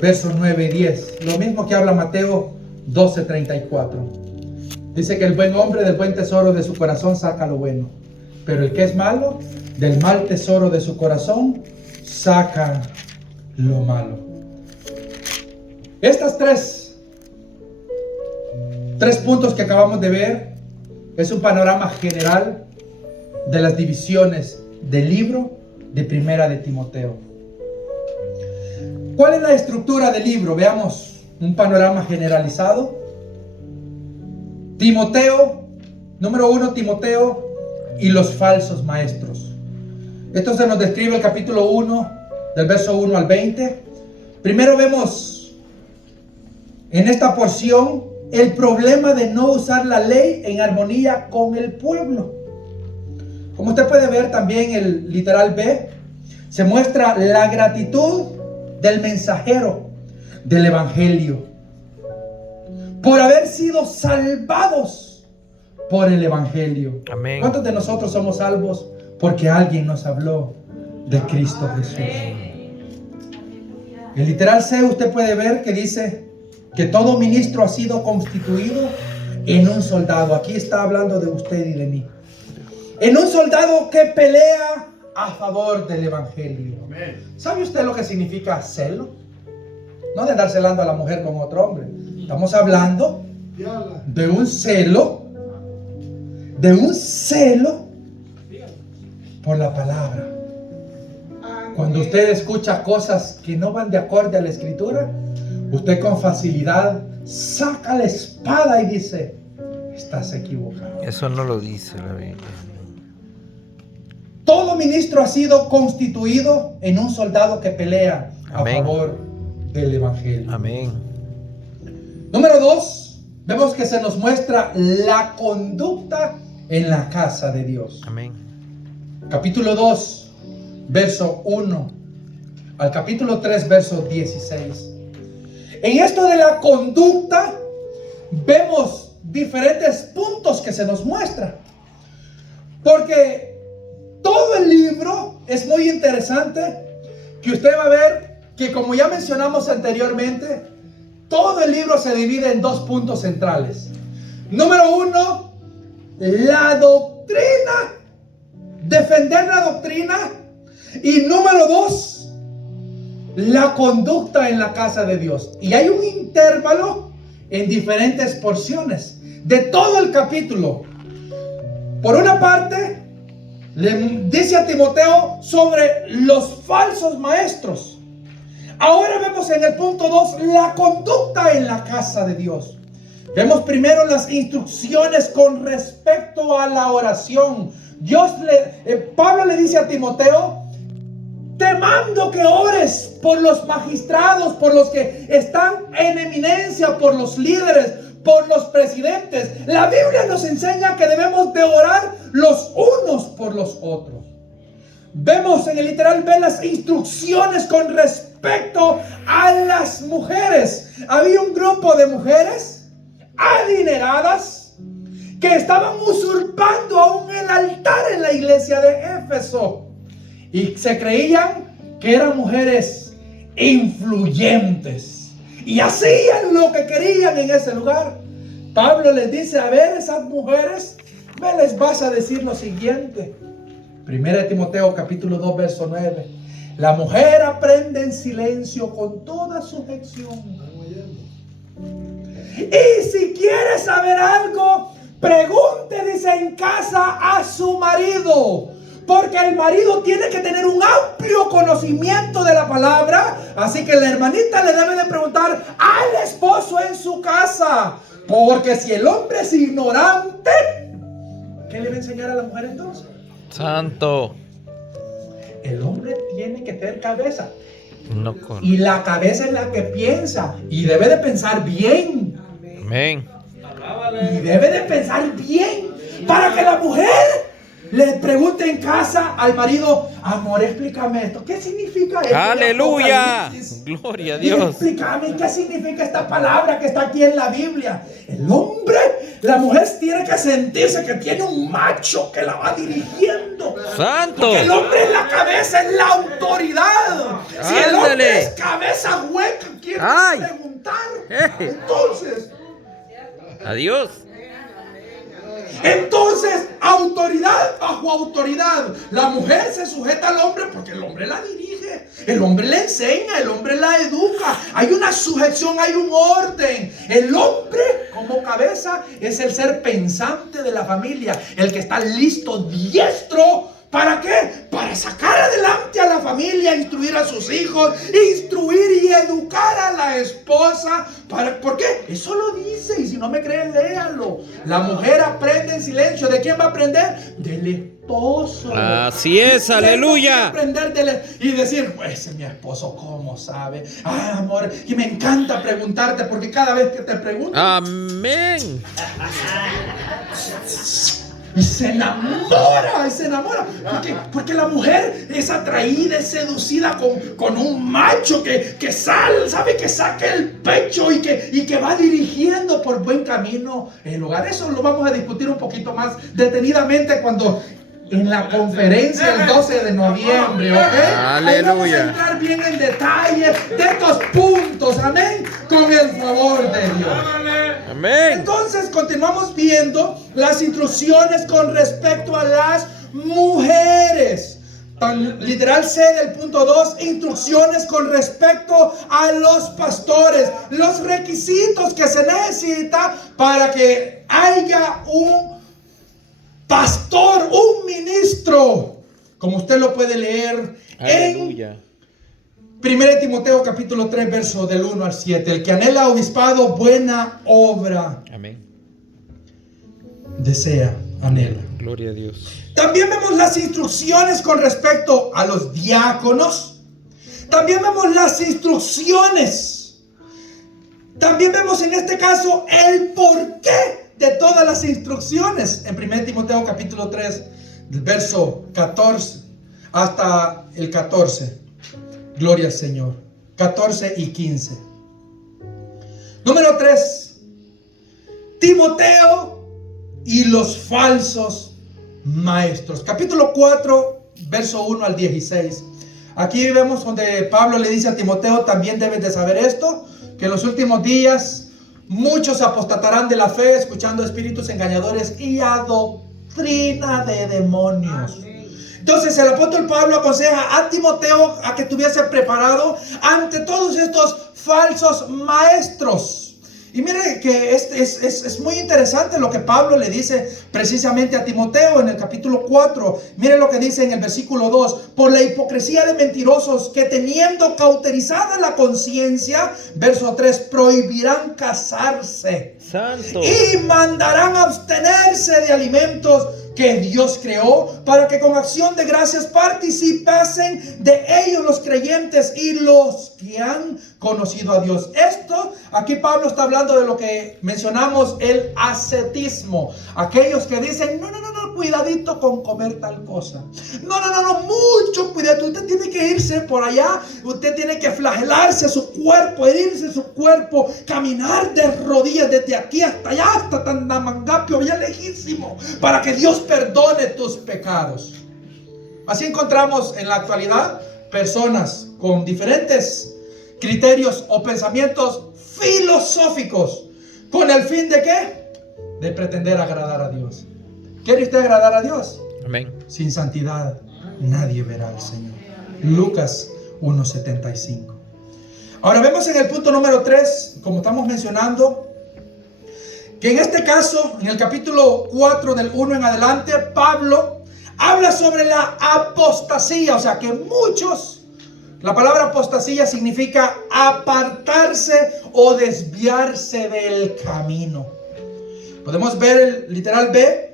versos 9 y 10. Lo mismo que habla Mateo 12:34. Dice que el buen hombre del buen tesoro de su corazón saca lo bueno, pero el que es malo, del mal tesoro de su corazón saca lo malo. Estas tres puntos que acabamos de ver es un panorama general de las divisiones del libro de 1 de Timoteo. ¿Cuál es la estructura del libro? Veamos un panorama generalizado. Timoteo, número 1, Timoteo y los falsos maestros. Esto se nos describe el capítulo 1, del verso 1 al 20. Primero vemos en esta porción el problema de no usar la ley en armonía con el pueblo. Como usted puede ver también el literal B, se muestra la gratitud del mensajero del evangelio por haber sido salvados por el evangelio. Amén. ¿Cuántos de nosotros somos salvos porque alguien nos habló de Cristo Jesús? El literal C usted puede ver que dice que todo ministro ha sido constituido en un soldado. Aquí está hablando de usted y de mí. En un soldado que pelea a favor del evangelio. ¿Sabe usted lo que significa celo? No de andar celando a la mujer con otro hombre. Estamos hablando de un celo por la palabra. Cuando usted escucha cosas que no van de acorde a la escritura, usted con facilidad saca la espada y dice: estás equivocado. Eso no lo dice la Biblia. Todo ministro ha sido constituido en un soldado que pelea a Amén. favor del evangelio. Amén. Número 2, vemos que se nos muestra la conducta en la casa de Dios. Amén. Capítulo 2, verso 1 al capítulo 3, verso 16. En esto de la conducta vemos diferentes puntos que se nos muestran, porque todo el libro es muy interesante, que usted va a ver que, como ya mencionamos anteriormente, todo el libro se divide en dos puntos centrales. Número uno, la doctrina, defender la doctrina. Y número dos, la conducta en la casa de Dios. Y hay un intervalo en diferentes porciones de todo el capítulo. Por una parte, le dice a Timoteo sobre los falsos maestros. Ahora vemos en el punto 2 la conducta en la casa de Dios. Vemos primero las instrucciones con respecto a la oración. Pablo le dice a Timoteo: te mando que ores por los magistrados, por los que están en eminencia, por los líderes, por los presidentes. La Biblia nos enseña que debemos de orar los unos por los otros. Vemos en el literal B las instrucciones con respecto a las mujeres. Había un grupo de mujeres adineradas que estaban usurpando aún el altar en la iglesia de Éfeso. Y se creían que eran mujeres influyentes y hacían lo que querían en ese lugar. Pablo les dice: a ver, esas mujeres, me les vas a decir lo siguiente. 1 Timoteo capítulo 2 verso 9. La mujer aprende en silencio con toda sujeción. Y si quiere saber algo, pregunte, dice, en casa a su marido. Porque el marido tiene que tener un amplio conocimiento de la palabra. Así que la hermanita le debe de preguntar al esposo en su casa. Porque si el hombre es ignorante, ¿qué le va a enseñar a la mujer entonces? Santo. El hombre tiene que tener cabeza. No con... Y la cabeza es la que piensa. Y debe de pensar bien. Amén. Y debe de pensar bien. Para que la mujer le pregunte en casa al marido: amor, explícame esto. ¿Qué significa esto? Aleluya. Gloria a Dios. Explícame qué significa esta palabra que está aquí en la Biblia. El hombre, la mujer tiene que sentirse que tiene un macho que la va dirigiendo. Santo. Porque el hombre es la cabeza, es la autoridad. Si el hombre es cabeza hueca, quiere preguntar. Entonces, adiós. Entonces, autoridad bajo autoridad. La mujer se sujeta al hombre porque el hombre la dirige, el hombre le enseña, el hombre la educa. Hay una sujeción, hay un orden. El hombre, como cabeza, es el ser pensante de la familia, el que está listo, diestro. ¿Para qué? Para sacar adelante a la familia, instruir a sus hijos, instruir y educar a la esposa. ¿Por qué? Eso lo dice, y si no me creen, léanlo. La mujer aprende en silencio. ¿De quién va a aprender? Del esposo. Así es, aleluya. Aprender y decir: pues mi esposo, ¿cómo sabe? Ay, amor, y me encanta preguntarte, porque cada vez que te pregunto, amén, y se enamora. Porque la mujer es atraída, es seducida con un macho que sabe, que saque el pecho y que va dirigiendo por buen camino el hogar. Eso lo vamos a discutir un poquito más detenidamente cuando en la conferencia el 12 de noviembre, ¿ok? Ahí vamos a entrar bien en detalle de estos puntos, amén, con el favor de Dios. amén. Entonces continuamos viendo las instrucciones con respecto a las mujeres. Literal C del punto 2, instrucciones con respecto a los pastores, los requisitos que se necesita para que haya un pastor, un ministro, como usted lo puede leer Aleluya. en 1 Timoteo capítulo 3 verso del 1 al 7. El que anhela obispado, buena obra Amén. desea, anhela. Gloria a Dios. También vemos las instrucciones con respecto a los diáconos. También vemos las instrucciones. También vemos en este caso el porqué de todas las instrucciones. En 1 Timoteo capítulo 3, verso 14 hasta el 14. Gloria al Señor. 14 y 15. Número 3. Timoteo y los falsos maestros. Capítulo 4, verso 1 al 16. Aquí vemos donde Pablo le dice a Timoteo, también debes de saber esto, que en los últimos días muchos apostatarán de la fe, escuchando espíritus engañadores y a doctrina de demonios. Entonces el apóstol Pablo aconseja a Timoteo a que estuviese preparado ante todos estos falsos maestros. Y mire que es muy interesante lo que Pablo le dice precisamente a Timoteo en el capítulo 4. Mire lo que dice en el versículo 2. Por la hipocresía de mentirosos que teniendo cauterizada la conciencia, verso 3, prohibirán casarse. Santo. Y mandarán abstenerse de alimentos que Dios creó, para que con acción de gracias participasen de ellos los creyentes y los que han conocido a Dios. Esto, aquí Pablo está hablando de lo que mencionamos, el ascetismo. Aquellos que dicen, no, cuidadito con comer tal cosa. No, mucho cuidado. Usted tiene que irse por allá, usted tiene que flagelarse su cuerpo, herirse su cuerpo, caminar de rodillas desde aquí hasta allá, hasta Tanamangapio, allá lejísimo, para que Dios perdone tus pecados. Así encontramos en la actualidad personas con diferentes criterios o pensamientos filosóficos, con el fin de ¿qué? De pretender agradar a Dios. ¿Quiere usted agradar a Dios? Amén. Sin santidad nadie verá al Señor. Lucas 1:75. Ahora vemos en el punto número 3, como estamos mencionando, que en este caso, en el capítulo 4 del 1 en adelante, Pablo habla sobre la apostasía. O sea que muchos, la palabra apostasía significa apartarse o desviarse del camino. Podemos ver el literal B.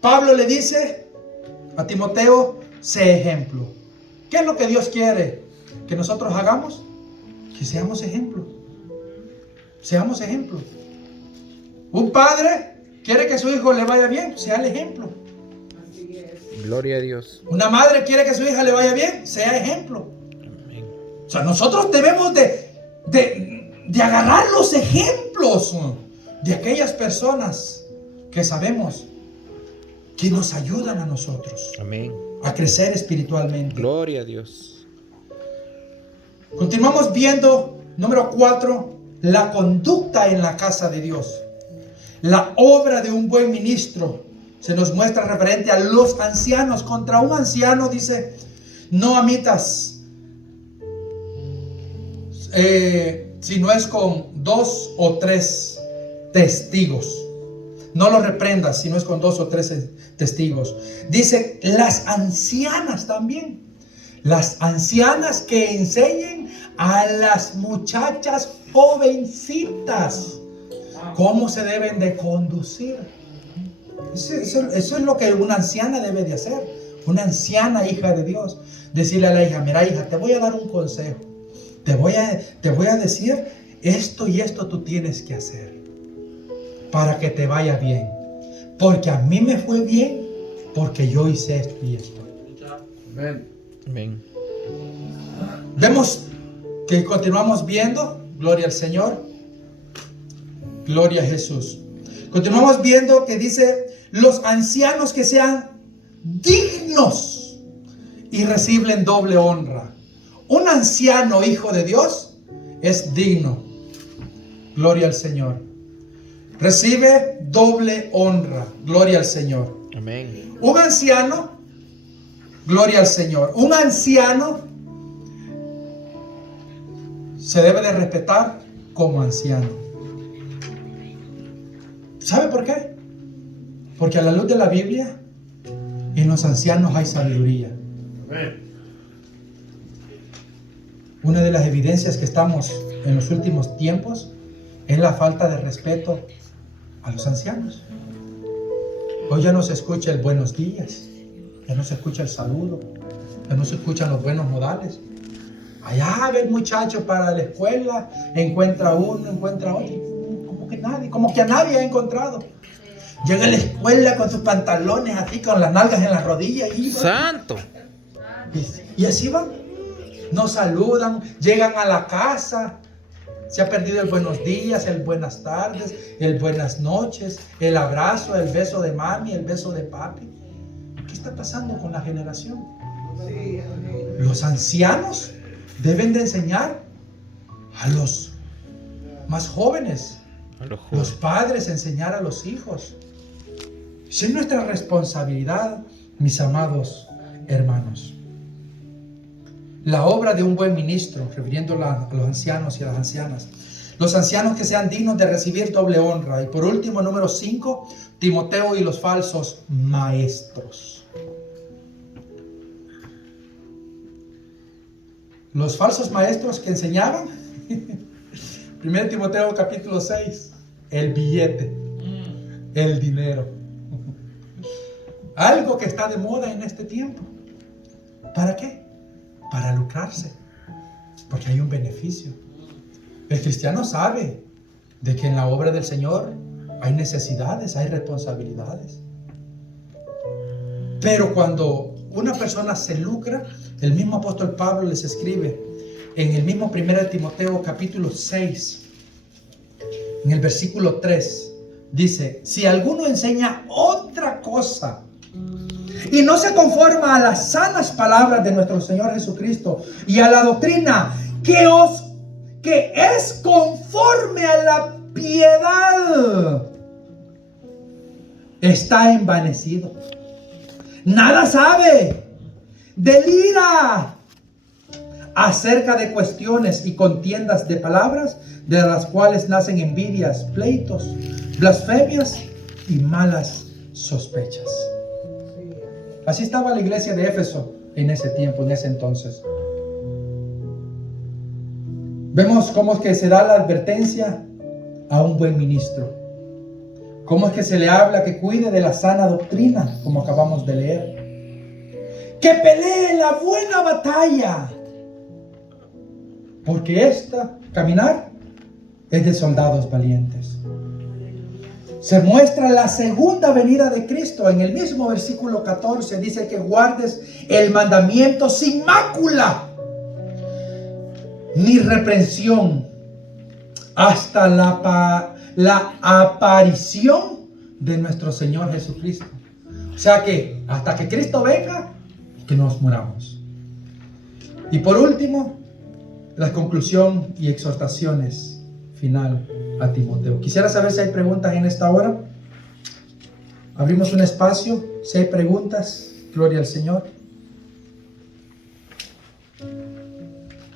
Pablo le dice a Timoteo, sé ejemplo. ¿Qué es lo que Dios quiere que nosotros hagamos? Que seamos ejemplo. Seamos ejemplo. Un padre quiere que su hijo le vaya bien, sea el ejemplo. Gloria a Dios. Una madre quiere que su hija le vaya bien, sea ejemplo. Amén. O sea, nosotros debemos de agarrar los ejemplos de aquellas personas que sabemos que nos ayudan a nosotros Amén. a crecer espiritualmente. Gloria a Dios. Continuamos viendo, número 4, la conducta en la casa de Dios. La obra de un buen ministro se nos muestra referente a los ancianos. Contra un anciano dice, no amitas, si no es con 2 o 3 testigos. No lo reprendas si no es con 2 o 3 testigos. Dice, las ancianas también. Las ancianas que enseñen a las muchachas jovencitas cómo se deben de conducir. Eso es lo que una anciana debe de hacer. Una anciana hija de Dios. Decirle a la hija, mira hija, te voy a dar un consejo. Te voy a decir esto y esto tú tienes que hacer para que te vaya bien. Porque a mí me fue bien porque yo hice esto y esto. Amén. Amén. Vemos que continuamos viendo, gloria al Señor, gloria a Jesús. Continuamos viendo que dice, los ancianos que sean dignos y reciben doble honra. Un anciano hijo de Dios es digno, gloria al Señor. Recibe doble honra, gloria al Señor. Amén. Un anciano, gloria al Señor. Un anciano se debe de respetar como anciano. ¿Sabe por qué? Porque a la luz de la Biblia, en los ancianos hay sabiduría. Amén. Una de las evidencias que estamos en los últimos tiempos es la falta de respeto a los ancianos. Hoy ya no se escucha el buenos días, ya no se escucha el saludo, ya no se escuchan los buenos modales. Allá ve el muchacho para la escuela, encuentra uno, encuentra otro, como que a nadie ha encontrado. Llega a la escuela con sus pantalones así, con las nalgas en las rodillas y Santo. y así van. No saludan, llegan a la casa. Se ha perdido el buenos días, el buenas tardes, el buenas noches, el abrazo, el beso de mami, el beso de papi. ¿Qué está pasando con la generación? Los ancianos deben de enseñar a los más jóvenes. A los Los jóvenes. padres enseñar a los hijos. Esa es nuestra responsabilidad, mis amados hermanos. La obra de un buen ministro, refiriéndola a los ancianos y a las ancianas. Los ancianos que sean dignos de recibir doble honra. Y por último, número 5, Timoteo y los falsos maestros. Los falsos maestros que enseñaban. 1 Timoteo capítulo 6. El billete. El dinero. Algo que está de moda en este tiempo. ¿Para qué? Para lucrarse. Porque hay un beneficio. El cristiano sabe de que en la obra del Señor hay necesidades, hay responsabilidades. Pero cuando una persona se lucra, el mismo apóstol Pablo les escribe en el mismo 1 Timoteo capítulo 6, en el versículo 3, dice: si alguno enseña otra cosa y no se conforma a las sanas palabras de nuestro Señor Jesucristo y a la doctrina que es conforme a la piedad, está envanecido, nada sabe, delira acerca de cuestiones y contiendas de palabras, de las cuales nacen envidias, pleitos, blasfemias y malas sospechas. Así estaba la iglesia de Éfeso en ese tiempo, en ese entonces. Vemos cómo es que se da la advertencia a un buen ministro. Cómo es que se le habla que cuide de la sana doctrina, como acabamos de leer. Que pelee la buena batalla. Porque caminar, es de soldados valientes. Se muestra la segunda venida de Cristo. En el mismo versículo 14 dice que guardes el mandamiento sin mácula ni reprensión hasta la aparición de nuestro Señor Jesucristo. O sea que hasta que Cristo venga, que nos muramos. Y por último, la conclusión y exhortaciones final a Timoteo. Quisiera saber si hay preguntas en esta hora. Abrimos un espacio. Si hay preguntas, gloria al Señor.